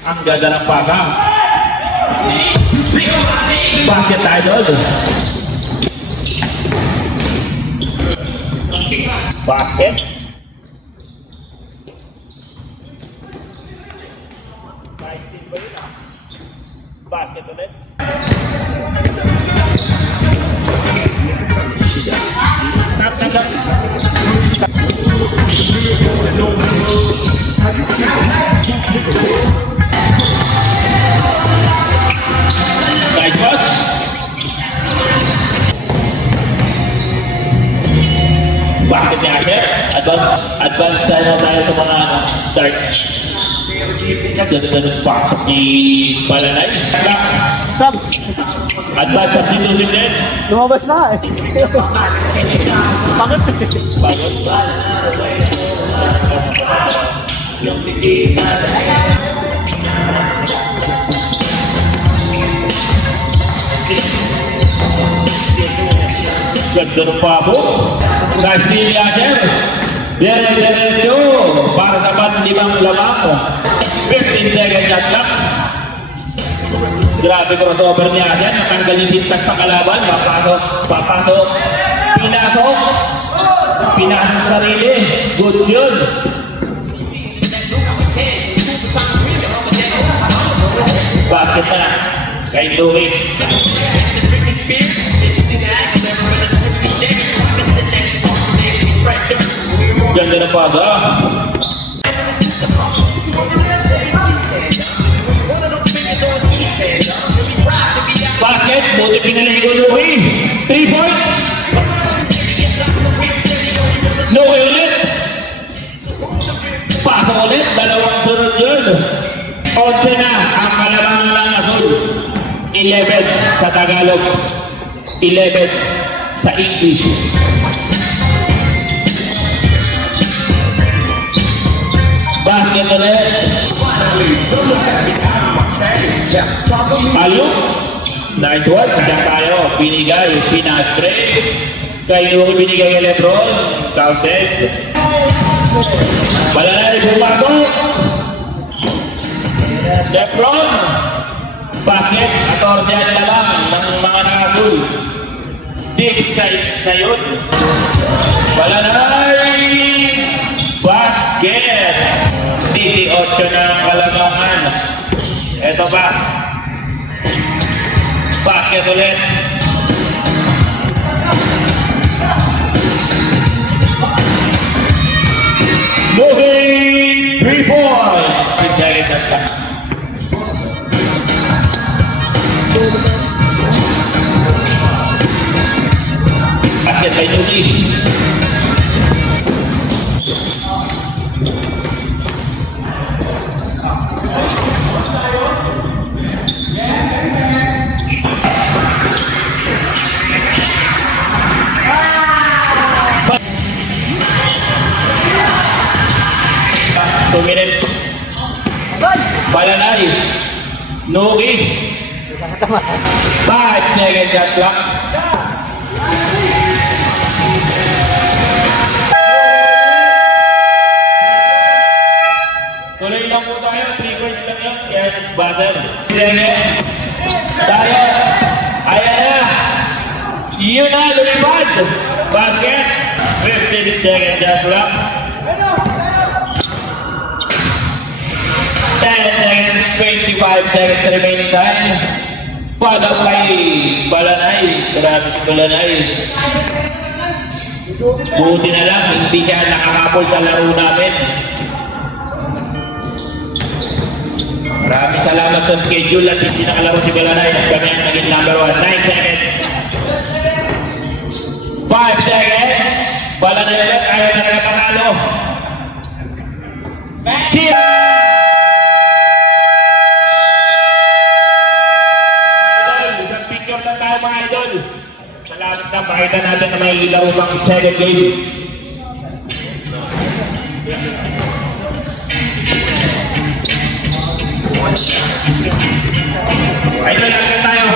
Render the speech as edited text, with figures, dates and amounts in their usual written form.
Ang ganda ng paka. Basket idol. Basket. Basket ulit. Nice pass. Basket ni Asher. Advance tayo sa mga start. Ganda ng pasok ni Balanay. Sam, Advance sa sinusin din. lumabas na eh. Bakit? Bagot. Ganda ng pasok. Nice ni Asher. Dire-diretso para sa panlimang lamang. 15 seconds shot clock. Grabe crossover niya yan. Natanggal yung sintas ng kalaban. Papasok. Pinasok. Pinasok sarili. Good yun. Basket na. Kay Louie. Ganda na paga. Basket, buti pinaligo Louie. 3 points. Louie ulit. Pasok ulit, dalawang sunod yun. 11 na ang kalabangan ng Azul. 11 sa Tagalog. 11 sa English. Basket ulit. Ayun. Nice work. Diyan tayo. Binigay. Pinag-break. Kay Louie binigay kay Lebron. Counted. Balanay pumasok. Lebron. Basket. 14 na lang ng mga nakasul. 16 na yun. Balanay. Basket. 18 na ang kalabangan. Ito ba? Basket ulit. Moving 3 points. Pinjari tata. Basket kay Louie. Minutes. Balanay. Louie. 5 seconds shot clock. Tuloy lang po tayo. 3 points lang lang. Yes, buzzer. Tayo. Ayan na. Yun na. Lumipad. Basket. 15 seconds shot clock. 10 seconds, 25 seconds remaining time. Follow kay Balanay. Grabe si Balanay. Buti na lang, hindi siya nakakapol sa laro namin. Maraming salamat sa schedule at hindi nakalaro si Balanay. At kami ang naging number 1. 9 seconds. 5 seconds. Balanay ulit, ayaw na nakapanalo. Cheers! Mga idol, salamat na pakita natin na may laro pang second game. Idol, hanggang tayo.